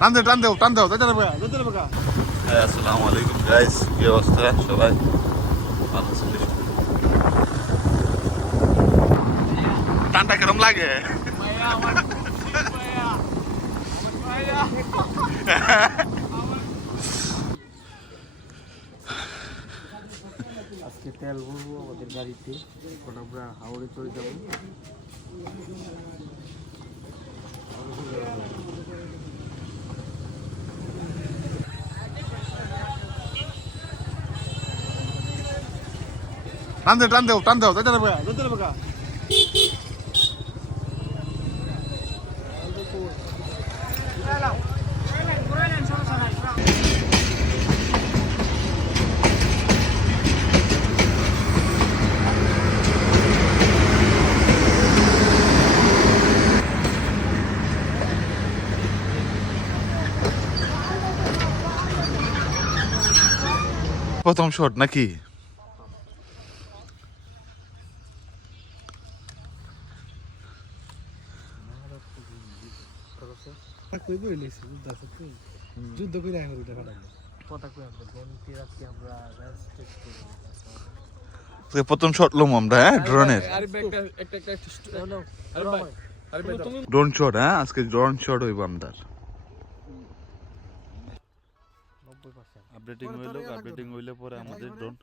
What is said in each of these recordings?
টান দে টান দেও টান দেও দাদা বাবা দাদা বাবা হ্যাঁ আসসালামু আলাইকুম গাইস কি অবস্থা সবাই ভালো আছেন নিশ্চয়ই? টানটা কিরম লাগে আজকে তেল ভরবো আমাদের গাড়িতে এখন আমরা হাওড়ে চলে যাবো টান দে টান দেও টান দেও দাদা বাবা দাদা বাবা প্রথম শট নাকি? কই বই লিখছি যুদ্ধ আছে তুই যুদ্ধ করে। টেক প্রথম শট লম আমরা হ্যাঁ ড্রোনের ড্রোন শট হ্যাঁ আজকে ড্রোন শট হইব আমাদের। আপডেটিং হইল আপডেটিং হইলে পরে আমাদের ড্রোন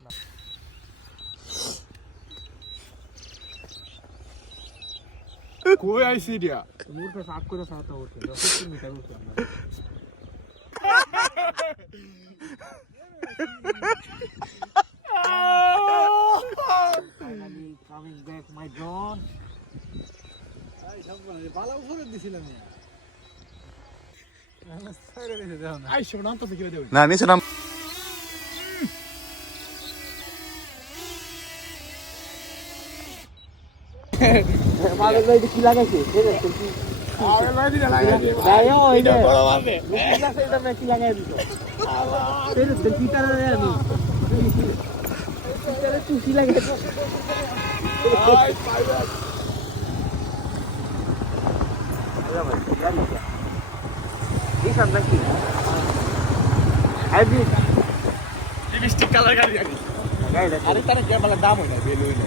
কই আইছি দিয়া মুরটা সাফ করে সাথে উঠে মিটার উঠে Finally coming back my drone. উপরে দিছিলাম না নিচে নাম মাগের লাইটে কি লাগাইছে? ওইটা বড় মাপে লাগাইছে এটা নাকি লাগাই দিছো তেরে তেল পিটারে রে আমি পিটারে চুষি লাগাইছো আই নাকি? হাইব্রিড। লিপস্টিক কালার গাড়ি আরে তারে কে বলে দাম হই না বেল না